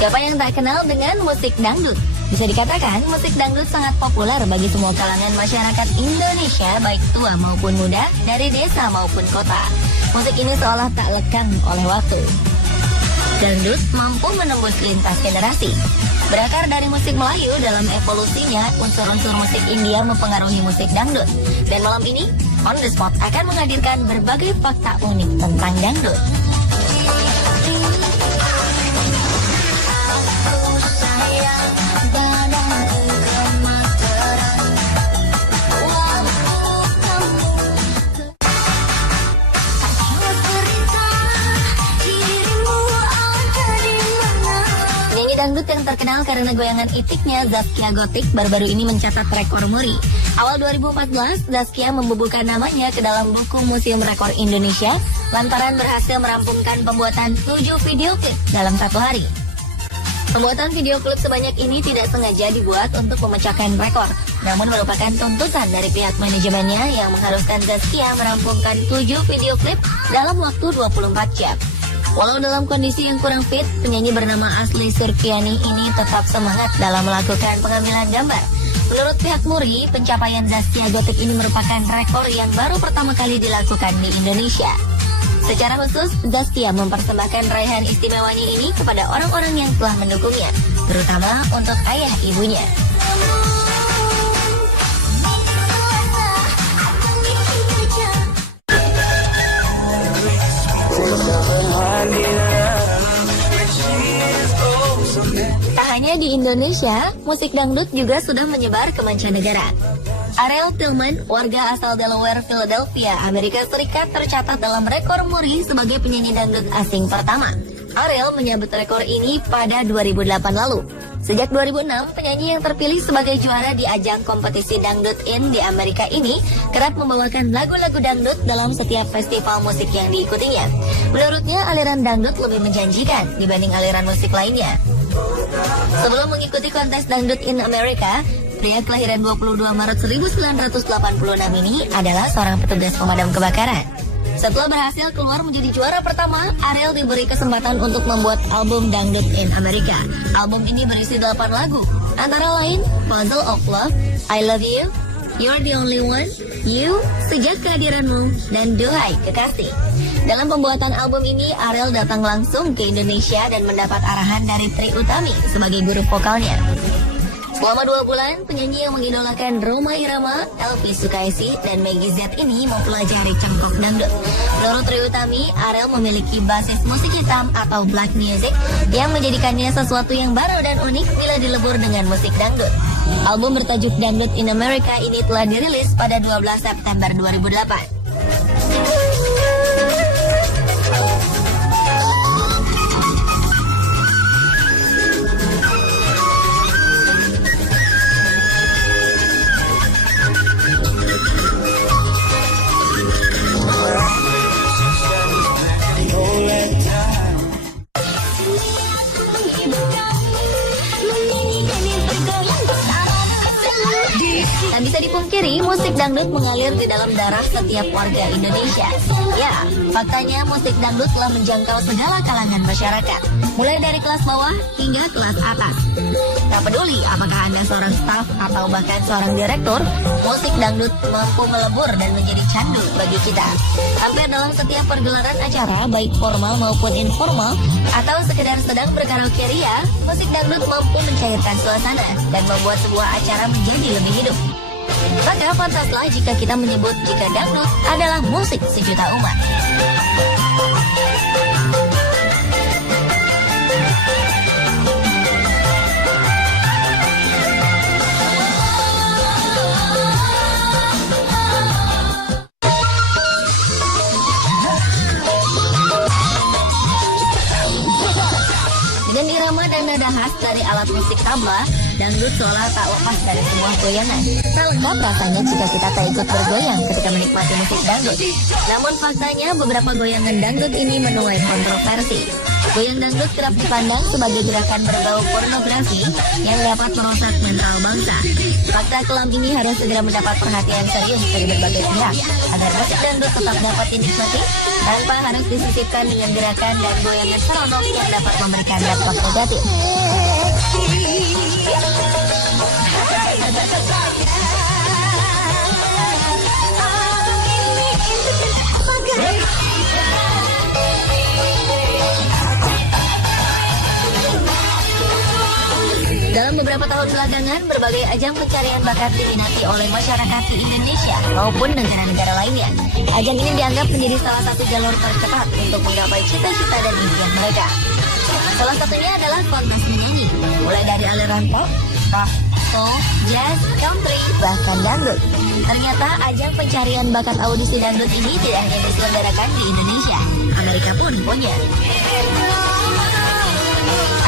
Siapa yang tak kenal dengan musik dangdut? Bisa dikatakan musik dangdut sangat populer bagi semua kalangan masyarakat Indonesia, baik tua maupun muda, dari desa maupun kota. Musik ini seolah tak lekang oleh waktu. Dangdut mampu menembus lintas generasi. Berakar dari musik Melayu, dalam evolusinya unsur-unsur musik India mempengaruhi musik dangdut. Dan malam ini, On The Spot akan menghadirkan berbagai fakta unik tentang dangdut. Dangdut yang terkenal karena goyangan itiknya, Zaskia Gotik, baru-baru ini mencatat rekor muri. Awal 2014, Zaskia membubuhkan namanya ke dalam buku Museum Rekor Indonesia lantaran berhasil merampungkan pembuatan 7 video klip dalam 1 hari. Pembuatan video klip sebanyak ini tidak sengaja dibuat untuk memecahkan rekor, namun merupakan tuntutan dari pihak manajemennya yang mengharuskan Zaskia merampungkan 7 video klip dalam waktu 24 jam. Walau dalam kondisi yang kurang fit, penyanyi bernama Asli Surkiani ini tetap semangat dalam melakukan pengambilan gambar. Menurut pihak muri, pencapaian Zaskia Gotik ini merupakan rekor yang baru pertama kali dilakukan di Indonesia. Secara khusus, Zaskia mempersembahkan raihan istimewanya ini kepada orang-orang yang telah mendukungnya, terutama untuk ayah ibunya. Tak hanya di Indonesia, musik dangdut juga sudah menyebar ke mancanegara. Ariel Tillman, warga asal Delaware, Philadelphia, Amerika Serikat, tercatat dalam rekor muri sebagai penyanyi dangdut asing pertama. Ariel menyabet rekor ini pada 2008 lalu. Sejak 2006, penyanyi yang terpilih sebagai juara di ajang kompetisi Dangdut In di Amerika ini kerap membawakan lagu-lagu dangdut dalam setiap festival musik yang diikutinya. Menurutnya, aliran dangdut lebih menjanjikan dibanding aliran musik lainnya. Sebelum mengikuti kontes Dangdut In Amerika, pria kelahiran 22 Maret 1986 ini adalah seorang petugas pemadam kebakaran. Setelah berhasil keluar menjadi juara pertama, Ariel diberi kesempatan untuk membuat album Dangdut In Amerika. Album ini berisi 8 lagu, antara lain Puzzle of Love, I Love You, You're the Only One, You, Sejak Kehadiranmu, dan Duhai Kekasih. Dalam pembuatan album ini, Ariel datang langsung ke Indonesia dan mendapat arahan dari Tri Utami sebagai guru vokalnya. Selama 2 bulan, penyanyi yang mengidolakan Rhoma Irama, Elvi Sukaisi, dan Meggy Z ini mempelajari cangkok dangdut. Menurut Tri Utami, Ariel memiliki basis musik hitam atau black music yang menjadikannya sesuatu yang baru dan unik bila dilebur dengan musik dangdut. Album bertajuk Dangdut In America ini telah dirilis pada 12 September 2008. Tak bisa dipungkiri, musik dangdut mengalir di dalam darah setiap warga Indonesia. Ya, faktanya musik dangdut telah menjangkau segala kalangan masyarakat, mulai dari kelas bawah hingga kelas atas. Tak peduli apakah Anda seorang staf atau bahkan seorang direktur, musik dangdut mampu melebur dan menjadi candu bagi kita. Hampir dalam setiap pergelaran acara, baik formal maupun informal, atau sekedar sedang berkaraoke ria, musik dangdut mampu mencairkan suasana dan membuat sebuah acara menjadi lebih hidup. Maka pantaslah jika kita menyebut jika dangdut adalah musik sejuta umat. Dengan irama dan nada khas dari alat musik tabla, dangdut seolah tak lepas dari sebuah goyangan. Tak lengkap rasanya jika kita tak ikut bergoyang ketika menikmati musik dangdut. Namun faktanya beberapa goyangan dangdut ini menuai kontroversi. Goyang dangdut kerap dipandang sebagai gerakan berbau pornografi yang dapat merusak mental bangsa. Fakta kelam ini harus segera mendapat perhatian serius dari berbagai pihak agar musik dangdut tetap dapat dinikmati tanpa harus disisipkan dengan gerakan dan goyangan seronok yang dapat memberikan dampak negatif. Dalam beberapa tahun belakangan, berbagai ajang pencarian bakat diminati oleh masyarakat di Indonesia maupun negara-negara lainnya. Ajang ini dianggap menjadi salah satu jalur tercepat untuk menggapai cita-cita dan impian mereka. Salah satunya adalah kontes menyanyi, mulai dari aliran pop, rock, soul, jazz, country, bahkan dangdut. Ternyata ajang pencarian bakat audisi dangdut ini tidak hanya diselenggarakan di Indonesia, Amerika pun punya.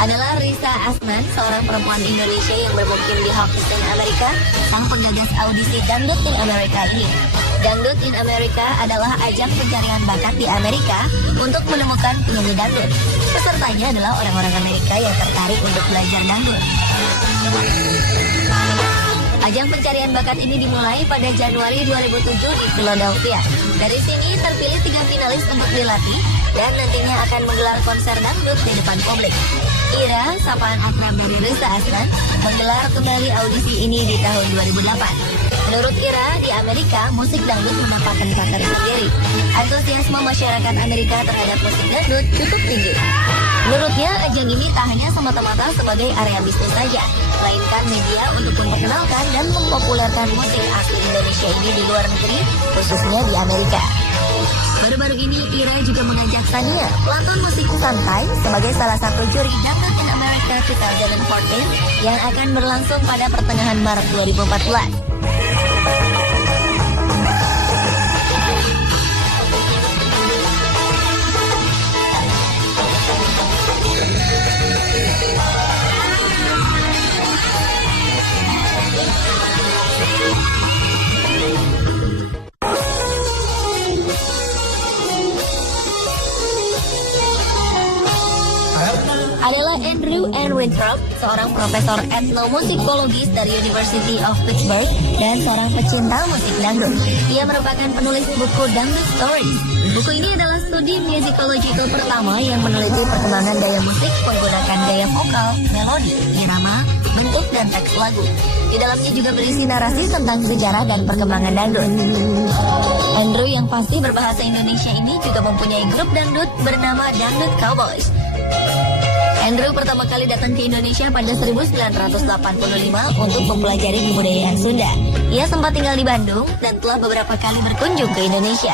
Adalah Risa Asman, seorang perempuan Indonesia yang bermukim di Houston, Amerika, sang penggagas audisi Dangdut in America ini. Dangdut in America adalah ajang pencarian bakat di Amerika untuk menemukan penyanyi dangdut. Pesertanya adalah orang-orang Amerika yang tertarik untuk belajar dangdut. Ajang pencarian bakat ini dimulai pada Januari 2007 di Philadelphia. Dari sini terpilih 3 finalis untuk dilatih dan nantinya akan menggelar konser dangdut di depan publik. Ira, sapaan akrab dari Risa Asman, menggelar kembali audisi ini di tahun 2008. Menurut Ira, di Amerika musik dangdut merupakan kategori sendiri. Antusiasme masyarakat Amerika terhadap musik dangdut cukup tinggi. Menurutnya, ajang ini tak hanya semata-mata sebagai area bisnis saja, melainkan media untuk memperkenalkan dan mempopulerkan musik asli Indonesia ini di luar negeri, khususnya di Amerika. Baru-baru ini, Ira juga mengajak Sania, pelantun musik santai, sebagai salah satu juri Dangdut in America 2014 yang akan berlangsung pada pertengahan Maret 2014. Adalah Andrew N. Winthrop, seorang profesor etnomusikologis dari University of Pittsburgh dan seorang pecinta musik dangdut. Ia merupakan penulis buku Dangdut Stories. Buku ini adalah studi musicological pertama yang meneliti perkembangan daya musik menggunakan gaya vokal, melodi, irama, bentuk, dan teks lagu. Di dalamnya juga berisi narasi tentang sejarah dan perkembangan dangdut. Andrew yang pasti berbahasa Indonesia ini juga mempunyai grup dangdut bernama Dangdut Cowboys. Andrew pertama kali datang ke Indonesia pada 1985 untuk mempelajari kebudayaan Sunda. Ia sempat tinggal di Bandung dan telah beberapa kali berkunjung ke Indonesia.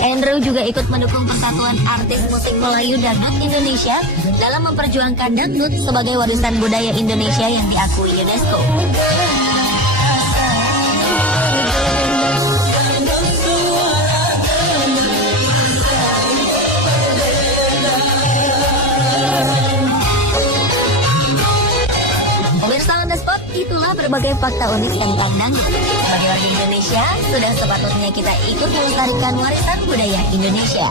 Andrew juga ikut mendukung Persatuan Artis Musik Melayu Dangdut Indonesia dalam memperjuangkan dangdut sebagai warisan budaya Indonesia yang diakui UNESCO. Itulah berbagai fakta unik tentang dangdut. Sebagai warga Indonesia, sudah sepatutnya kita ikut melestarikan warisan budaya Indonesia.